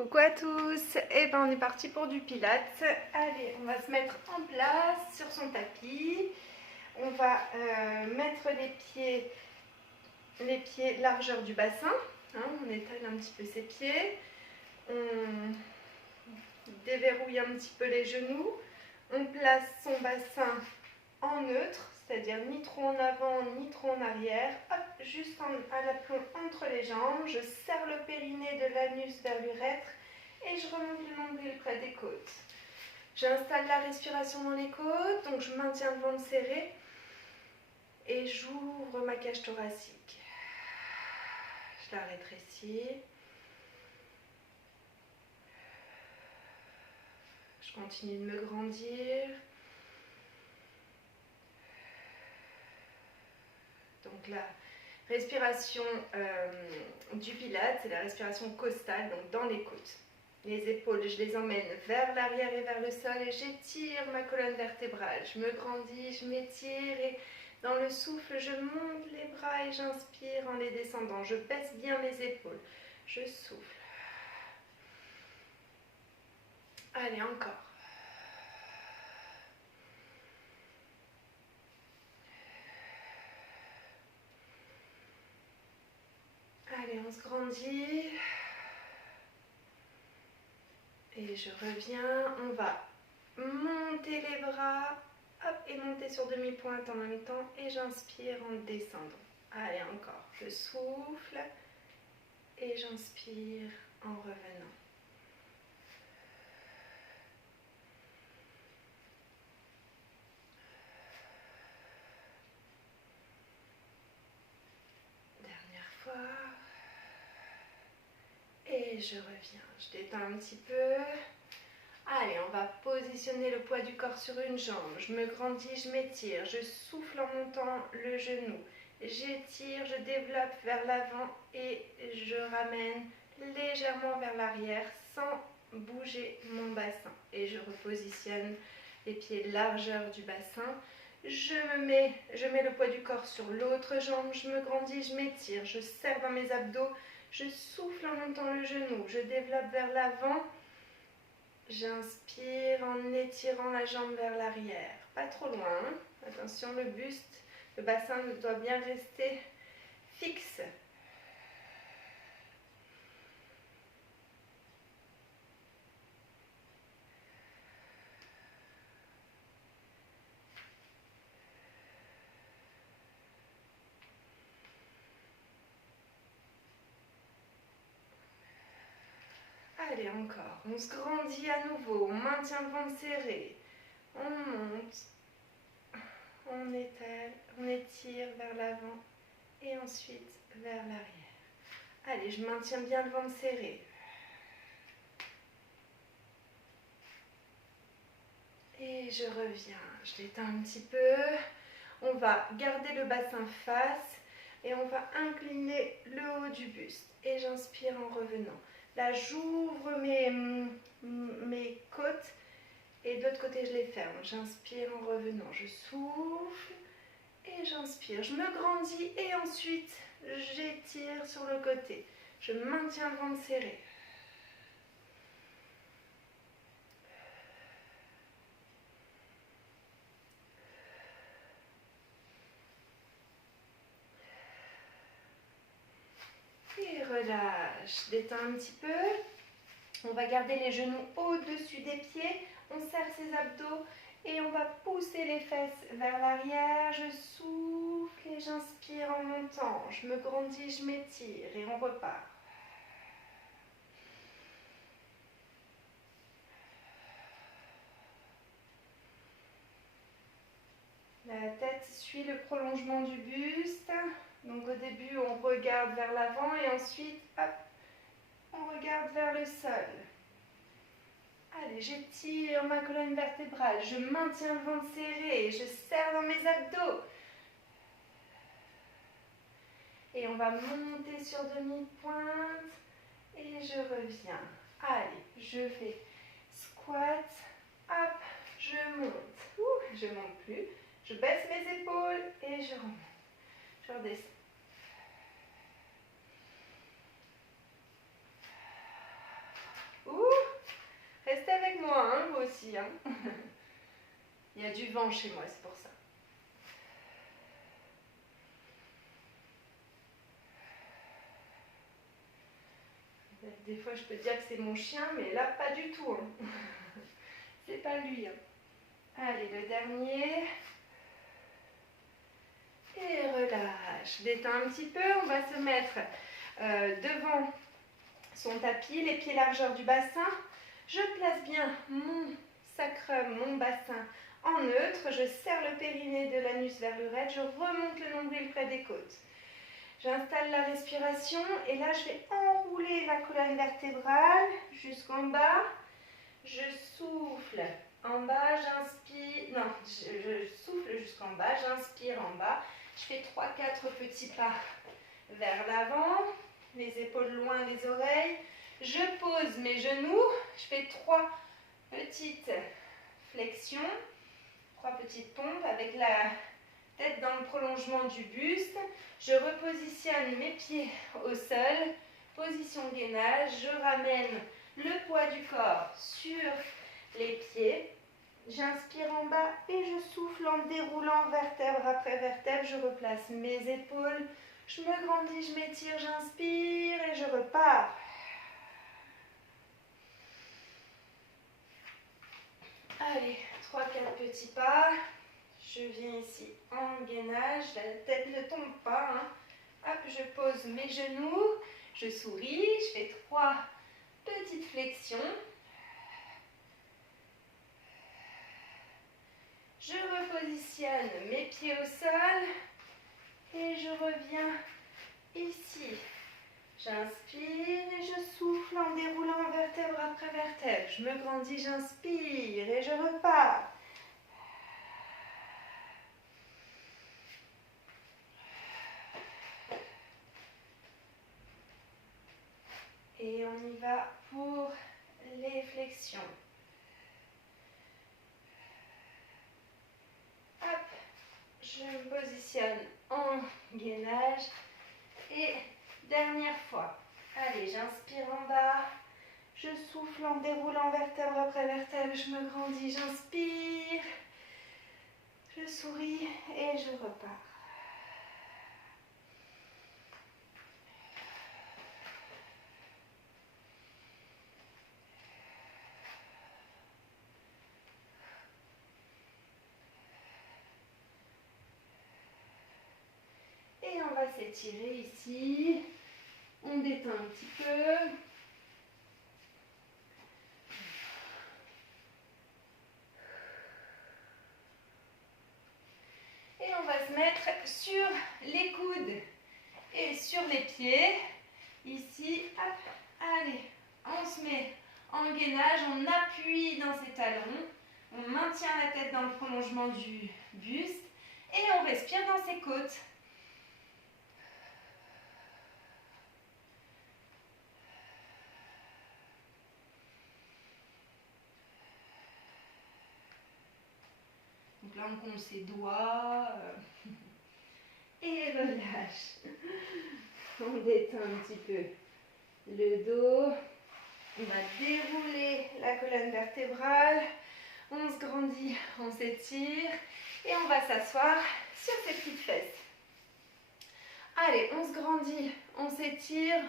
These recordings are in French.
Coucou à tous, et ben on est parti pour du pilates. Allez, on va se mettre en place sur son tapis. On va mettre les pieds largeur du bassin. On étale un petit peu ses pieds. On déverrouille un petit peu les genoux. On place son bassin en neutre, c'est-à-dire ni trop en avant ni trop en arrière. Hop, juste à l'aplomb entre les jambes. Je serre le périnée de l'anus vers l'urètre et je remonte le nombril près des côtes. J'installe la respiration dans les côtes, donc je maintiens le ventre serré et j'ouvre ma cage thoracique. Je la rétrécis. Je continue de me grandir. Donc la respiration du pilates, c'est la respiration costale, donc dans les côtes. Les épaules, je les emmène vers l'arrière et vers le sol et j'étire ma colonne vertébrale. Je me grandis, je m'étire et dans le souffle, je monte les bras et j'inspire en les descendant. Je baisse bien mes épaules. Je souffle. Allez, encore. Allez, on se grandit. Et je reviens. On va monter les bras. Hop, et monter sur demi-pointe en même temps. Et j'inspire en descendant. Allez, encore. Je souffle. Et j'inspire en revenant. Dernière fois. Et je reviens. Je détends un petit peu. Allez, on va positionner le poids du corps sur une jambe. Je me grandis, je m'étire. Je souffle en montant le genou. J'étire, je développe vers l'avant et je ramène légèrement vers l'arrière sans bouger mon bassin. Et je repositionne les pieds largeur du bassin. Je mets le poids du corps sur l'autre jambe. Je me grandis, je m'étire. Je serre dans mes abdos. Je souffle en montant le genou. Je développe vers l'avant. J'inspire en étirant la jambe vers l'arrière. Pas trop loin. Attention, le buste, le bassin doit bien rester fixe. Allez, encore. On se grandit à nouveau. On maintient le ventre serré. On monte. On étale. On étire vers l'avant. Et ensuite vers l'arrière. Allez, je maintiens bien le ventre serré. Et je reviens. Je détends un petit peu. On va garder le bassin face. Et on va incliner le haut du buste. Et j'inspire en revenant. Là, j'ouvre mes côtes et de l'autre côté, je les ferme. J'inspire en revenant. Je souffle et j'inspire. Je me grandis et ensuite, j'étire sur le côté. Je maintiens le ventre serré. Et relâche, détends un petit peu. On va garder les genoux au-dessus des pieds. On serre ses abdos et on va pousser les fesses vers l'arrière. Je souffle et j'inspire en montant. Je me grandis, je m'étire et on repart. La tête suit le prolongement du buste. Donc au début, on regarde vers l'avant et ensuite, hop, on regarde vers le sol. Allez, j'étire ma colonne vertébrale. Je maintiens le ventre serré. Je serre dans mes abdos. Et on va monter sur demi-pointe. Et je reviens. Allez, je fais squat. Hop, je monte. Je monte plus. Je baisse mes épaules et je remonte. Je redescends. avec moi, hein, vous aussi. Hein. Il y a du vent chez moi, c'est pour ça. Des fois, je peux dire que c'est mon chien, mais là, pas du tout. Hein. C'est pas lui. Hein. Allez, le dernier. Et relâche. Détends un petit peu. On va se mettre devant son tapis, les pieds largeur du bassin. Je place bien mon sacrum, mon bassin en neutre. Je serre le périnée de l'anus vers l'urètre. Je remonte le nombril près des côtes. J'installe la respiration et là, je vais enrouler la colonne vertébrale jusqu'en bas. Je souffle en bas, j'inspire. Non, je souffle jusqu'en bas, j'inspire en bas. Je fais 3-4 petits pas vers l'avant, les épaules loin des oreilles. Je pose mes genoux, je fais 3 petites flexions, 3 petites pompes avec la tête dans le prolongement du buste. Je repositionne mes pieds au sol, position gainage, je ramène le poids du corps sur les pieds. J'inspire en bas et je souffle en déroulant vertèbre après vertèbre. Je replace mes épaules, je me grandis, je m'étire, j'inspire et je repars. Allez, 3-4 petits pas. Je viens ici en gainage, la tête ne tombe pas. Hein. Hop, je pose mes genoux, je souris, je fais 3 petites flexions. Je repositionne mes pieds au sol et je reviens ici. J'inspire et je souffle en déroulant vertèbre après vertèbre. Je me grandis, j'inspire et je repars. Et on y va pour les flexions. Hop, je me positionne en gainage. Et dernière fois. Allez, j'inspire en bas. Je souffle en déroulant vertèbre après vertèbre. Je me grandis, j'inspire. Je souris et je repars. Et on va s'étirer ici. On détend un petit peu. Et on va se mettre sur les coudes et sur les pieds. Ici, hop, allez, on se met en gainage, on appuie dans ses talons. On maintient la tête dans le prolongement du buste. Et on respire dans ses côtes. Donc là, on compte ses doigts. Et relâche. On détend un petit peu le dos. On va dérouler la colonne vertébrale. On se grandit, on s'étire. Et on va s'asseoir sur ses petites fesses. Allez, on se grandit, on s'étire.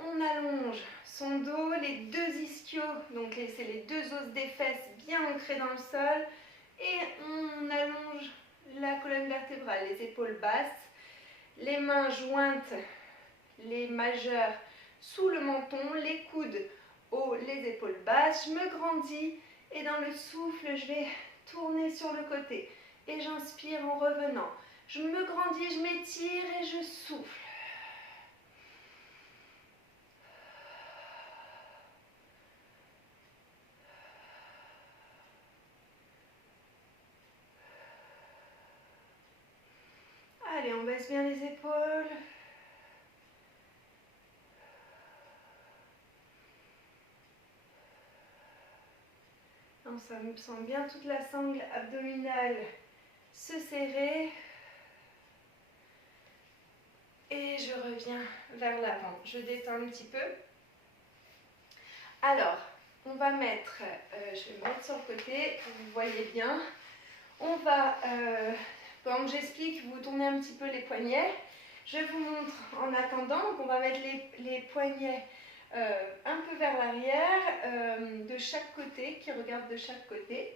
On allonge son dos, les 2 ischios, donc c'est les 2 os des fesses bien ancrés dans le sol. Et on allonge la colonne vertébrale, les épaules basses, les mains jointes, les majeures sous le menton, les coudes hauts, les épaules basses. Je me grandis et dans le souffle, je vais tourner sur le côté. Et j'inspire en revenant. Je me grandis, je m'étire et je souffle. Allez, on baisse bien les épaules. On sent bien toute la sangle abdominale se serrer. Et je reviens vers l'avant. Je détends un petit peu. Alors, on va mettre, je vais me mettre sur le côté, pour que vous voyez bien. On va, pendant que j'explique, vous tournez un petit peu les poignets. Je vous montre en attendant. Donc on va mettre les poignets un peu vers l'arrière, de chaque côté, qui regardent de chaque côté.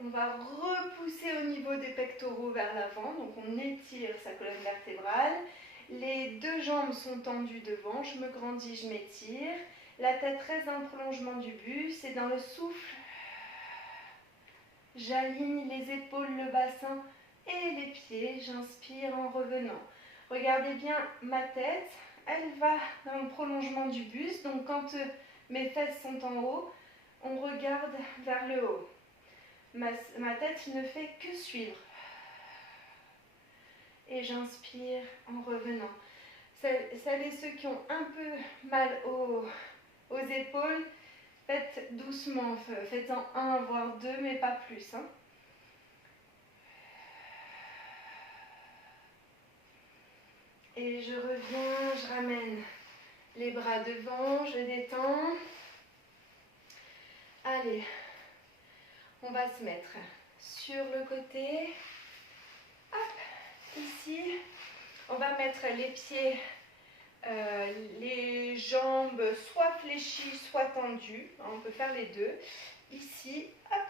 On va repousser au niveau des pectoraux vers l'avant, donc on étire sa colonne vertébrale. Les deux jambes sont tendues devant, je me grandis, je m'étire. La tête reste dans le prolongement du buste et dans le souffle, j'aligne les épaules, le bassin et les pieds. J'inspire en revenant. Regardez bien ma tête, elle va dans le prolongement du buste. Donc quand mes fesses sont en haut, on regarde vers le haut. Ma tête ne fait que suivre. Et j'inspire en revenant. Celles et ceux qui ont un peu mal aux épaules, faites doucement, faites-en un voire deux, mais pas plus. Hein. Et je reviens, je ramène les bras devant, je détends. Allez, on va se mettre sur le côté. Hop, ici. On va mettre les pieds, les jambes soit fléchies, soit tendues. On peut faire les deux. Ici, hop.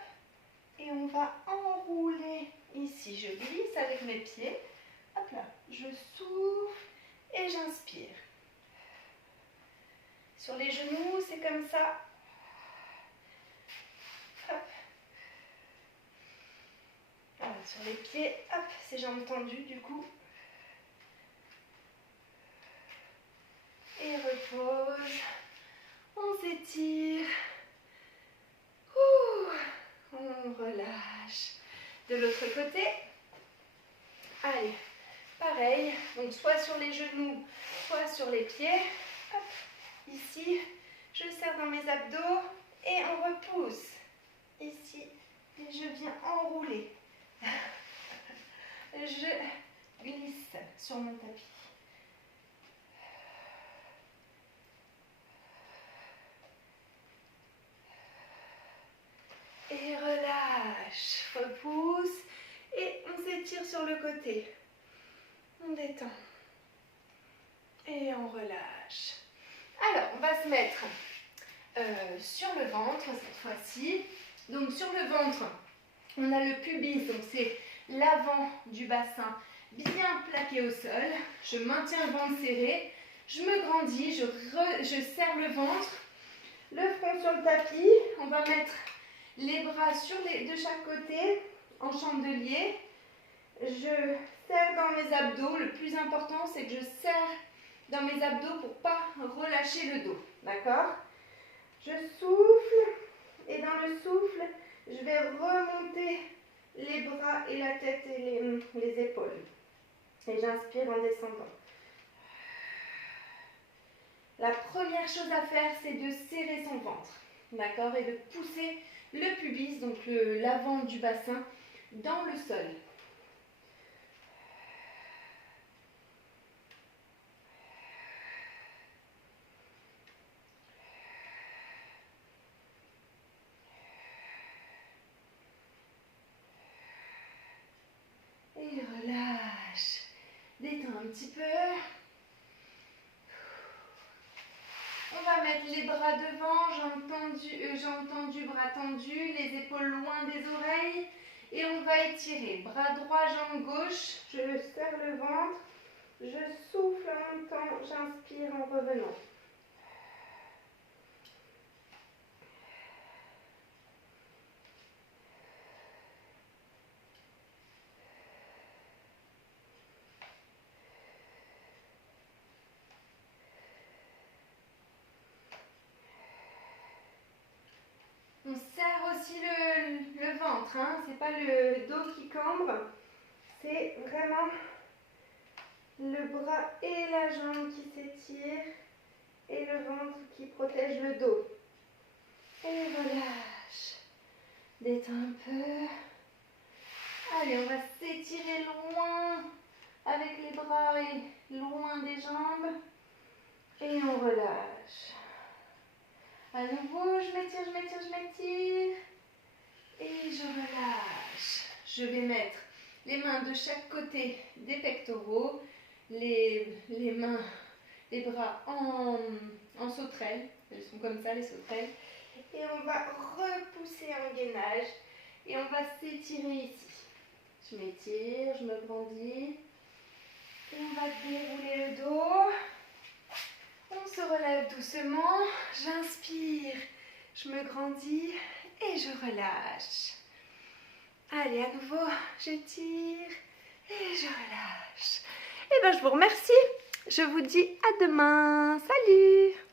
Et on va enrouler ici. Je glisse avec mes pieds. Hop là, je souffle et j'inspire. Sur les genoux, c'est comme ça. Hop. Voilà, sur les pieds, hop, ces jambes tendues du coup. Et repose. On s'étire. On relâche. De l'autre côté. Allez, pareil. Donc soit sur les genoux, soit sur les pieds. Hop, ici, je serre dans mes abdos et on repousse. Ici, et je viens enrouler. Je glisse sur mon tapis. Et relâche, repousse et on s'étire sur le côté. On détend et on relâche. Alors, on va se mettre sur le ventre cette fois-ci. Donc sur le ventre, on a le pubis, donc c'est l'avant du bassin bien plaqué au sol. Je maintiens le ventre serré, je me grandis, je serre le ventre, le front sur le tapis. On va mettre les bras de chaque côté en chandelier. Je serre dans mes abdos. Le plus important, c'est que je serre dans mes abdos pour ne pas relâcher le dos. D'accord? Je souffle et dans le souffle, je vais remonter les bras et la tête et les épaules. Et j'inspire en descendant. La première chose à faire, c'est de serrer son ventre. D'accord? Et de pousser le pubis, donc l'avant du bassin, dans le sol. Et relâche. Détends un petit peu. On va mettre les bras devant, jambes tendues, bras tendus, les épaules loin des oreilles. Et on va étirer. Bras droit, jambe gauche. Je serre le ventre. Je souffle en même temps. J'inspire en revenant. On serre aussi le ventre, hein. C'est pas le dos qui cambre, c'est vraiment le bras et la jambe qui s'étirent et le ventre qui protège le dos. Et relâche. Détends un peu. Allez, on va s'étirer loin avec les bras et loin des jambes. Et on relâche. À nouveau, je m'étire, je m'étire, je m'étire. Et je relâche. Je vais mettre les mains de chaque côté des pectoraux, les mains, les bras en sauterelles. Elles sont comme ça, les sauterelles. Et on va repousser en gainage. Et on va s'étirer ici. Je m'étire, je me grandis. Et on va dérouler le dos. On se relève doucement. J'inspire, je me grandis et je relâche. Allez, à nouveau, j'étire et je relâche. Et bien, je vous remercie. Je vous dis à demain. Salut!